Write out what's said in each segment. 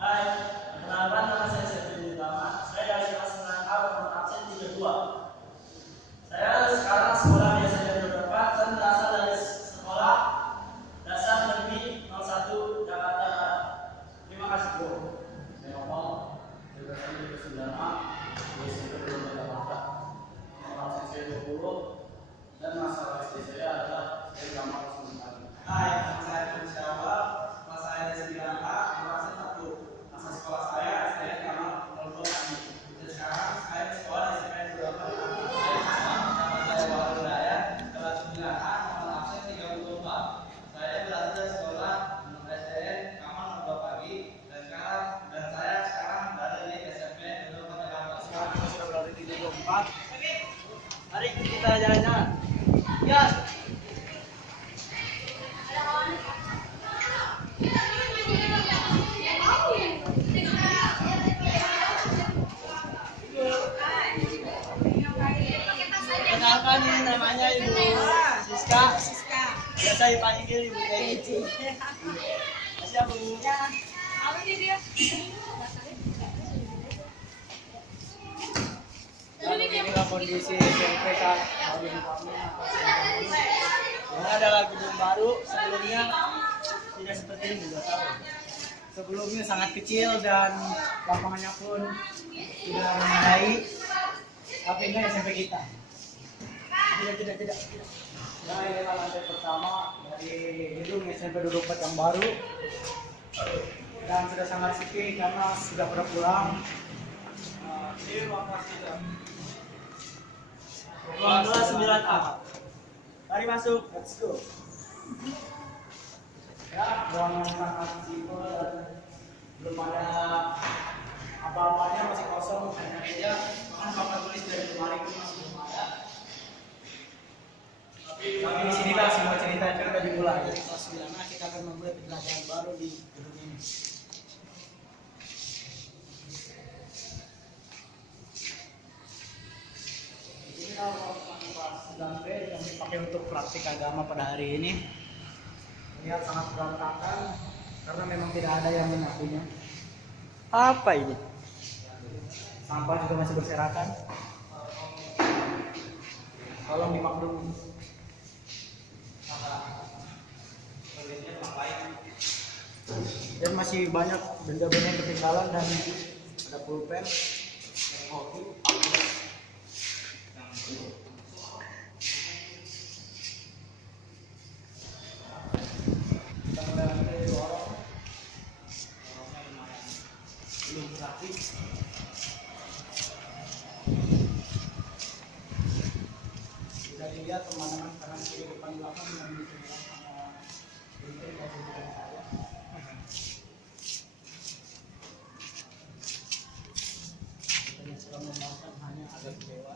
Hai, perkenalkan nama saya Septian Utama. Saya dari kelas 9A nomor absen 32. Saya sekarang sekolah di SMP 24 dan berasal dari sekolah dasar negeri 01 Jakarta Barat. Terima kasih, Bro. Saya Omar, dari kelas 9A di SMP 24 Jakarta. Nomor absen saya 20 dan masalah SD saya adalah saya gampang sebentar. Hai, nama saya Firman Syawal, kelas saya dari 9A, nomor absen 1. Asal sekolah saya Kamal 02 Kami. Dan sekarang saya di sekolah di SMP 28 Kami. Nama saya Wahid Hidayat, kelas 9A, nomor absen 34. Saya berasal dari sekolah SDN Kamal 02 Pagi dan saya sekarang berada di SMP 28 Jakarta. Sekarang kita sudah berada di 24. Mari kita jalan-jalan. Ya. Kenalkan ini namanya Ibu Siska. Biasa dipanggil Ibu Peci. Masih ya, Bu? Ya, apa sih dia? Dan inilah kondisi SMPK bagian kami. Ini adalah gedung baru. Sebelumnya tidak seperti ini, juga tahu. Sebelumnya sangat kecil dan lapangannya pun tidak memadai. Tapi enggak SMP kita. Tidak. Nah, inilah lantai pertama dari gedung SMP 24 yang baru. Dan sudah sangat sepi karena sudah pada pulang. Terima kasih. Ruang kelas 9A. Mari masuk. Let's go. Ya, ruangan sangat simpel dan belum ada apa-apanya, masih kosong. Hanya meja, bahkan papan tulis dari kemarin itu masih belum ada. Tapi di sinilah semua cerita itu sudah dimulai. Dari kelas 9A kita akan memulai pembelajaran baru di gedung ini. Ini ruang kelas 9B yang dipakai untuk praktik agama pada hari ini. Terlihat sangat berantakan karena memang tidak ada yang menyapunya. Apa ini? Sampah juga masih berserakan. Tolong dimaklumi. Dan masih banyak benda-benda yang ketinggalan dan ada pulpen, kopi. Kita mulai lantai lorong. Lorongnya lumayan belum rapi. Bisa dilihat pemandangan kanan kiri depan belakang yang diterima sama benteng dan benteng saya. Kita sedang memakan hanya agak dewa.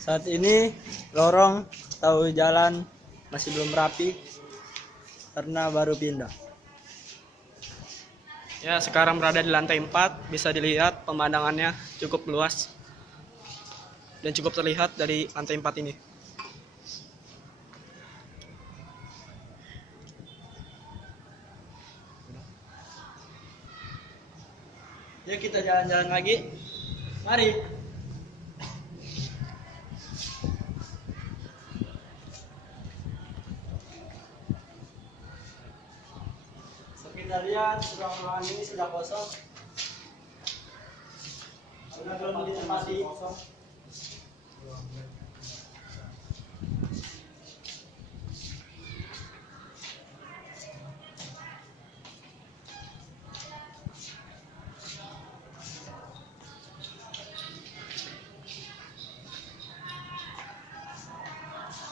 Saat ini lorong atau jalan masih belum rapi karena baru pindah. Ya, sekarang berada di lantai 4, bisa dilihat pemandangannya cukup luas dan cukup terlihat dari lantai 4 ini. Yuk kita jalan-jalan lagi. Mari. Kita lihat ruangan ini sudah kosong. Sudah belum ditempati.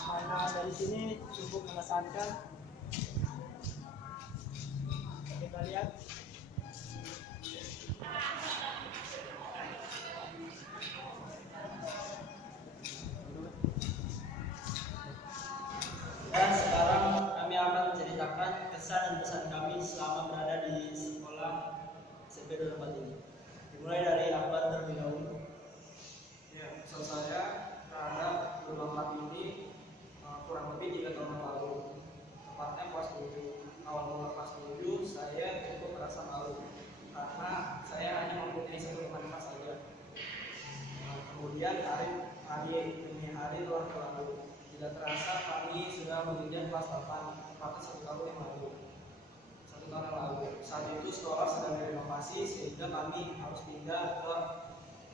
Mainan dari sini cukup mengesankan. Kita lihat. Dan sekarang kami akan menceritakan kesan dan pesan kami selama berada di sekolah SMP 24 ini. Dimulai dari Akbar terlebih dahulu. Ya, pesan saya terhadap gedung 4 ini kurang lebih 3 tahun yang lalu. Tepatnya pas 7 awal mula kelas 7 saya karena saya hanya mempunyai satu teman kelas saja. Kemudian hari demi hari telah berlalu. Tidak terasa kami sudah menginjak kelas 8, bahkan 1 tahun yang lalu. 1 tahun yang lalu. Saat itu sekolah sedang direnovasi sehingga kami harus pindah ke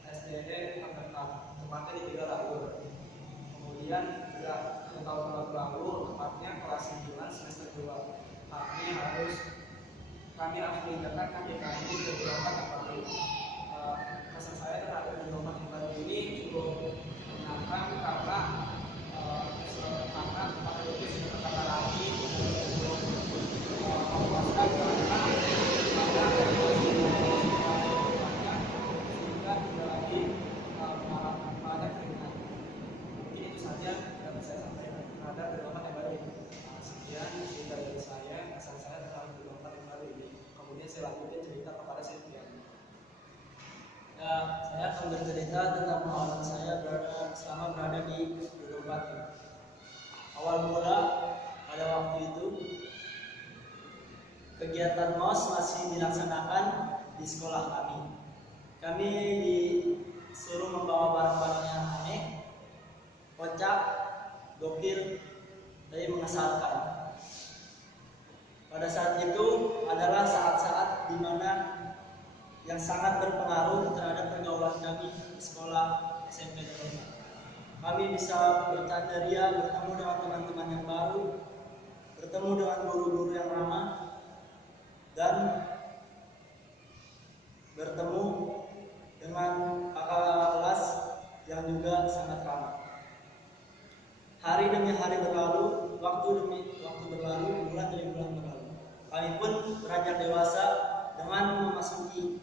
SDN terdekat, tepatnya di Tiga Lagur. Kemudian sudah 1 tahun lalu, tepatnya kelas 9 semester 2. Kami harus meningkatkan kaki kami ke beberapa tempat lain. Kesan saya terhadap beberapa tempat ini cukup menyenangkan karena tempat itu sudah tertata rapi, memuaskan karena sehingga tidak lagi banyak keringat. Mungkin itu saja yang bisa saya sampaikan terhadap beberapa tempat ini. Sekian cerita dari saya, kesan saya terhadap beberapa tempat ini. Kemudian saya lanjutkan cerita kepada Cynthia. Ya, saya akan bercerita tentang pengalaman saya selama berada di Gunung Batu. Awal mula pada waktu itu kegiatan MOS masih dilaksanakan di sekolah kami. Kami disuruh membawa barang-barang yang aneh, kocak, gokil, dan mengesalkan. Pada saat itu adalah saat-saat di mana yang sangat berpengaruh terhadap pergaulan kami di sekolah SMP dan SMA. Kami bisa bercanda ria, bertemu dengan teman-teman yang baru, bertemu dengan guru-guru yang ramah, dan bertemu dengan kakak kelas yang juga sangat ramah. Hari demi hari berlalu, waktu demi waktu berlalu, bulan demi bulan berlalu. Kami pun beranjak dewasa dengan memasuki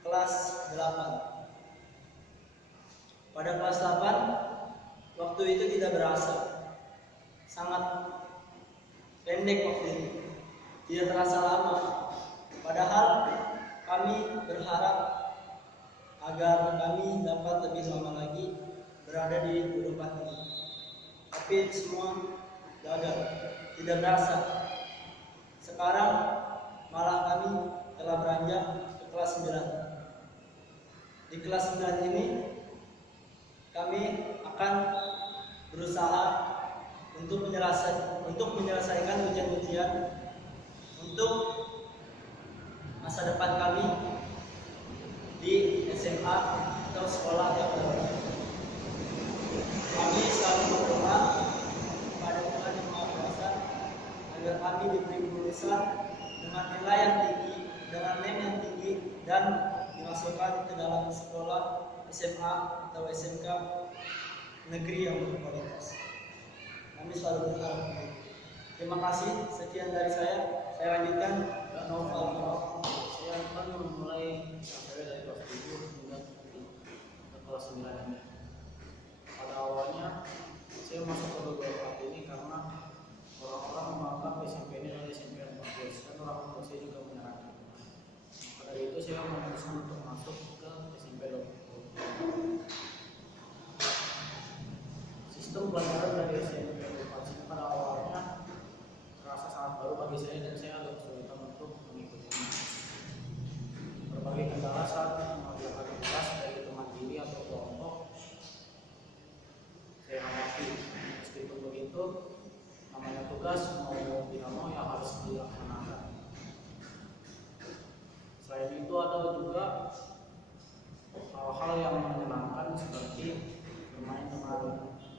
kelas 8. Pada kelas 8, waktu itu tidak berasa. Sangat pendek waktu itu. Tidak terasa lama. Padahal kami berharap agar kami dapat lebih lama lagi berada di Gunung Batu. Tapi semua gagal. Tidak berasa. Sekarang malah kami telah beranjak ke kelas 9. Di kelas 9 ini kami akan berusaha untuk menyelesaikan ujian-ujian untuk masa depan kami di SMA atau sekolah yang baru. Kami selalu berdoa kepada Tuhan Yang Maha Kuasa agar kami diberi kelulusan dengan nilai yang tinggi, dengan NEM yang tinggi, dan dimasukkan ke dalam sekolah SMA atau SMK negeri yang berkualitas. Kami selalu berharap. Terima kasih. Sekian dari saya. Saya lanjutkan ke Novel. Saya akan memulai sampai dari kelas 7 hingga ke kelas 9. Pada awalnya saya masuk ke beberapa ini karena orang-orang menganggap SMP ini adalah SMP yang bagus dan orang tua saya juga menyarankan. Pada itu saya memutuskan untuk masuk ke SMP 20. Sistem pelajaran dari SMP 20 pada awalnya terasa sangat baru bagi saya dan saya agak kesulitan untuk mengikutinya. Berbagai kendala saat mengerjakan tugas dari teman diri atau kelompok saya hadapi. Meskipun begitu, namanya tugas mau tidak mau yang harus dilaksanakan. Selain itu ada juga hal-hal yang menyenangkan seperti bermain dengan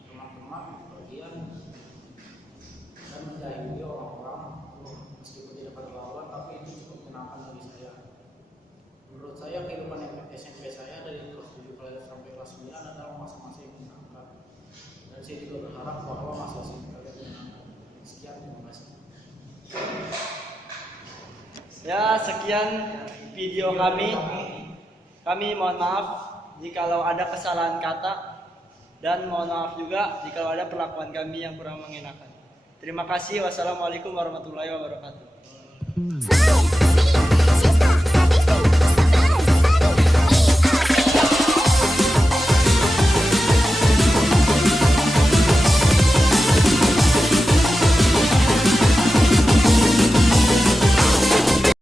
teman-teman, pergian, dan menjahili orang-orang. Meskipun tidak pada lawan, tapi itu cukup menyenangkan bagi saya. Menurut saya kehidupan SMP saya dari kelas 7 sampai kelas 9 adalah masa-masa yang menyenangkan. Dan saya juga berharap bahwa masa SMP kalian menyenangkan. Sekian, terima kasih. Ya, sekian video kami. Kami mohon maaf jikalau ada kesalahan kata, dan mohon maaf juga jikalau ada perlakuan kami yang kurang mengenakan. Terima kasih. Wassalamualaikum warahmatullahi wabarakatuh.